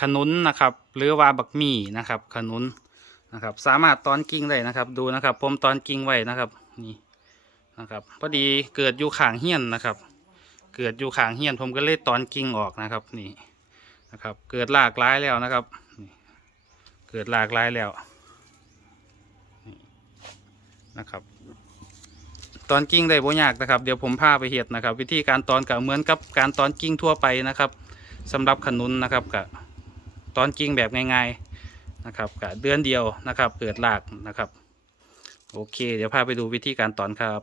ขนุนนะครับ หรือว่าบักมี่นะครับ ขนุนนะครับ สามารถตอนกิ่งได้นะครับ ดูนะครับ ผมตอนกิ่งไว้นะครับนี่นะครับ พอดีเกิดอยู่ขางเฮียนนะครับ เกิดอยู่ขางเฮียน ผมก็เลยตอนกิ่งออกนะครับนี่นะครับ เกิดหลากหลายแล้วนะครับนี่เกิดหลากหลายแล้วนี่นะครับ ตอนกิ้งได้บ่ยากนะครับ เดี๋ยวผมพาไปเห็ดนะครับ วิธีการตอนก็เหมือนกับการตอนกิ้งทั่วไปนะครับสำหรับขนุนนะครับกับ ตอนกิ้งแบบง่ายๆนะครับกับเดือนเดียวนะครับเกิดหลากนะครับ โอเค เดี๋ยวพาไปดูวิธีการตอนครับ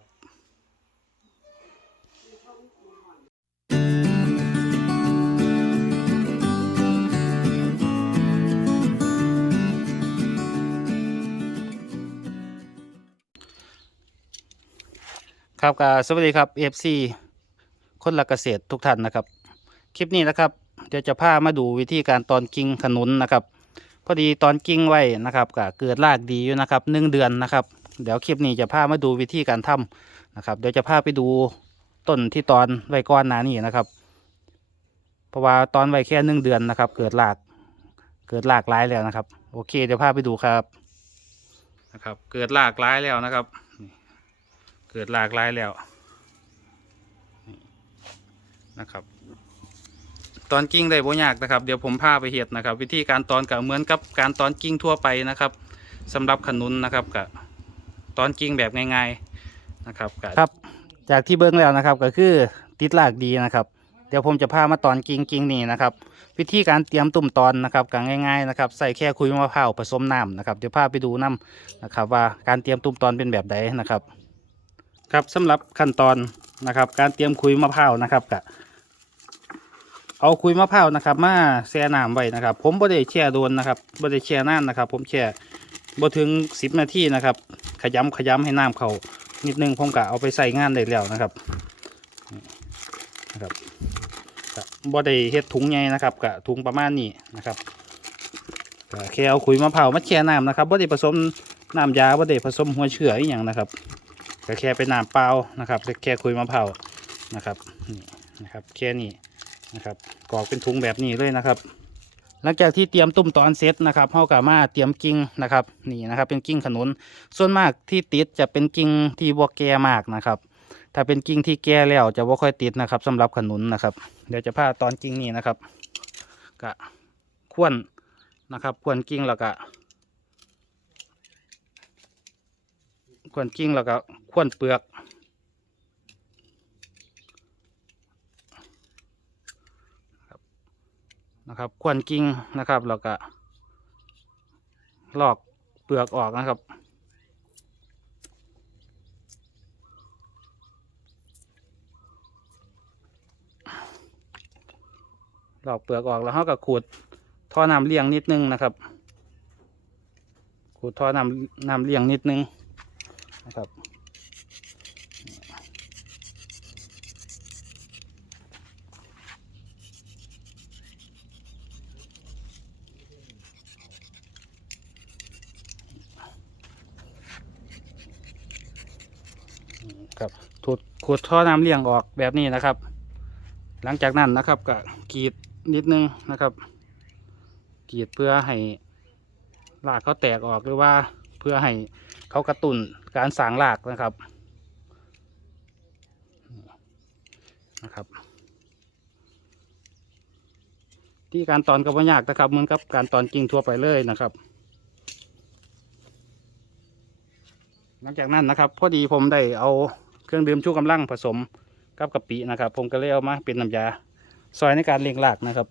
ครับก็สวัสดีครับ FC คนละเกษตรทุกท่านนะครับ คลิปนี้นะครับ เดี๋ยวจะพามาดูวิธีการตอนกิ่งขนุนนะครับ พอดีตอนกิ่งไว้นะครับก็เกิดรากดีอยู่นะครับหนึ่งเดือนนะครับ เดี๋ยวคลิปนี้จะพามาดูวิธีการทำนะครับ เดี๋ยวจะพาไปดูต้นที่ตอนไว้ก้อนหนานี่นะครับเพราะว่าตอนไว้แค่หนึ่งเดือนนะครับ เกิดรากเกิดรากร้ายแล้วนะครับ โอเค เดี๋ยวพาไปดูครับนะครับ เกิดรากร้ายแล้วนะครับ เกิดหลากหลายแล้วนะครับ ตอนกิ้งได้บ่ยากนะครับ เดี๋ยวผมพาไปเห็ดนะครับ วิธีการตอนก็เหมือนกับการตอนกิ้งทั่วไปนะครับสำหรับขนุนนะครับกับตอนกิ้งแบบง่ายๆนะครับก็ครับ จากที่เบิ้งแล้วนะครับก็คือติดหลากดีนะครับเดี๋ยวผมจะพามาตอนกิ้งกิ้งนี่นะครับ วิธีการเตรียมตุ่มตอนนะครับก็ง่ายๆนะครับใส่แค่คุยมะพร้าวผสมน้ำนะครับเดี๋ยวพาไปดูน้ำนะครับว่าการเตรียมตุ่มตอนเป็นแบบใดนะครับ ครับสำหรับขั้นตอนนะครับ การเตรียมคุยมะพร้าวนะครับกะ เอาคุยมะพร้าวนะครับมาแช่น้ำไว้นะครับ ผมบ่ได้แช่โดนนะครับบ่ได้แช่นานนะครับ ผมแช่บ่ถึงสิบนาทีนะครับ ขยำขยำให้น้ำเขานิดนึงผมกะเอาไปใส่งานได้แล้วนะครับนะครับบ่ได้เฮ็ดถุงใหญ่นะครับกะถุงประมาณนี้นะครับแค่เอาคุยมะพร้าวมาแช่น้ำนะครับบ่ได้ผสมน้ำยาบ่ได้ผสมหัวเชื้ออีหยังนะครับก็แค่เป็นน้ำเปล่านะครับแค่คุยมะพร้าวนะครับนี่นะครับแค่นี้ นะครับกรอกเป็นถุงแบบนี้เลยนะครับ หลังจากที่เตรียมตุ่มตอนเซตนะครับเฮากามาเตรียมกิ่งนะครับนี่นะครับ เป็นกิ่งขนุน ส่วนมากที่ติดจะเป็นกิ่งที่บ่แก่มากนะครับ ถ้าเป็นกิ่งที่แก่แล้วจะบ่ค่อยติดนะครับสำหรับขนุนนะครับ เดี๋ยวจะพาตอนกิ่งนี้นะครับกะควนนะครับควนกิ่งแล้วก็ขวนกิ้งแล้วก็ขวนเปลือก นะครับขวนกิ้งนะครับแล้วก็ลอกเปลือกออกนะครับ ลอกเปลือกออกแล้วเขาก็ขูดท่อน้ำเลี้ยงนิดนึงนะครับ ขูดท่อน้ำน้ำเลี้ยงนิดนึงนะครับ ครับถูดขูดท่อน้ำเลี้ยงออกแบบนี้นะครับ หลังจากนั้นนะครับก็กรีดนิดนึงนะครับกรีดเพื่อให้รากเขาแตกออกหรือว่าเพื่อให้เขากระตุ้นการสางรากนะครับนะครับที่การตอนก็ไม่ยากนะครับเหมือนกับการตอนกิ่งทั่วไปเลยนะครับ หลังจากนั้นนะครับ พอดีผมได้เอา เครื่องดื่มชูกำลังผสมกับกะปินะครับ ผมก็เลยเอามาเป็นน้ำยา ซอยในการเลี้ยงรากนะครับ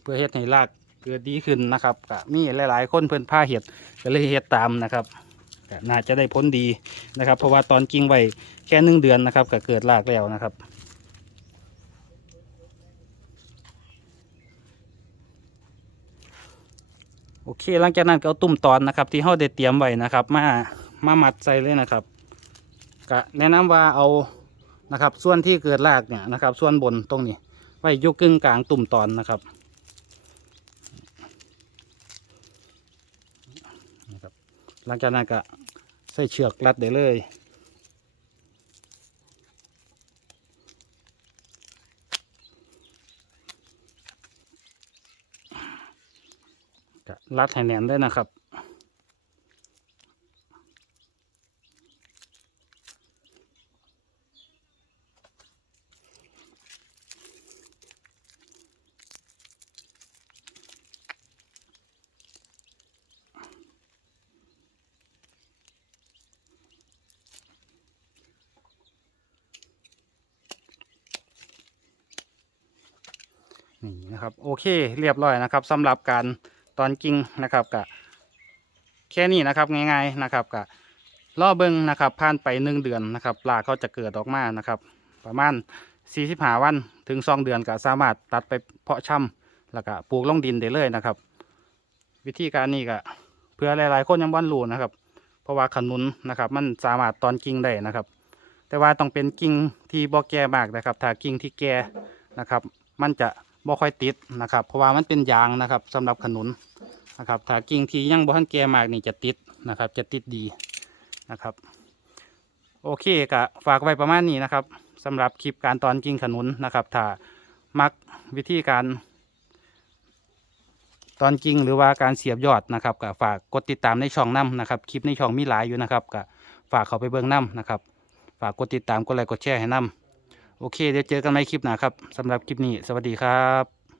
เพื่อเฮ็ดให้รากเกิดดีขึ้นนะครับก็มีหลาย ๆ คนเพิ่อนผ้าเห็ดก็เลยเฮ็ดตามนะครับน่าจะได้ผลดีนะครับ เพราะว่าตอนกิ่งไว้แค่หนึ่งเดือนนะครับก็เกิดรากแล้วนะครับ โอเค หลังจากนั้นก็เอาตุ่มตอนนะครับ ที่เราได้เตรียมไว้นะครับ มามามัดใส่เลยนะครับก็แนะนำว่าเอานะครับ ส่วนที่เกิดรากเนี่ยนะครับ ส่วนบนตรงนี้ ไว้ยุกึ่งกลางตุ่มตอนนะครับนะครับ หลังจากนั้นก็ใส่เชือกรัดได้เลย รัดให้แน่นด้นะครับ นี่นะครับ โอเค เรียบร้อยนะครับสำหรับการ ตอนกิ่งนะครับกะแค่นี้นะครับง่ายๆนะครับกะล่อเบิงนะครับผ่านไปหนึ่งเดือนนะครับปลาเขาจะเกิดออกมานะครับ ประมาณสี่สิบห้าวันถึงสองเดือนก็สามารถตัดไปเพาะช่ำแล้วก็ปลูกลงดินได้เลยนะครับ วิธีการนี้ก็เพื่อหลายๆคนยังบ่นรู้นะครับ เพราะว่าขนุนนะครับ มันสามารถตอนกิ่งได้นะครับ แต่ว่าต้องเป็นกิ่งที่บ่แก่มากนะครับ ถ้ากิ่งที่แก่นะครับ มันจะ บ่ค่อยติดนะครับ เพราะว่ามันเป็นยางนะครับสำหรับขนุนนะครับถ้ากิ่งที่ยังบ่ทันแก่มากนี่จะติดนะครับ จะติดดีนะครับ โอเคก็ฝากไว้ประมาณนี้นะครับสำหรับคลิปการตอนกิ่งขนุนนะครับถ้ามักวิธีการตอนกิ่งหรือว่าการเสียบยอดนะครับก็ฝากกดติดตามในช่องน้ำนะครับคลิปในช่องมีหลายอยู่นะครับก็ฝากเขาไปเบิ่งน้ำนะครับ ฝากกดติดตามกดไลค์กดแชร์ให้น้ำ โอเค เดี๋ยวเจอกันในคลิปหน้าครับสำหรับคลิปนี้ สวัสดีครับ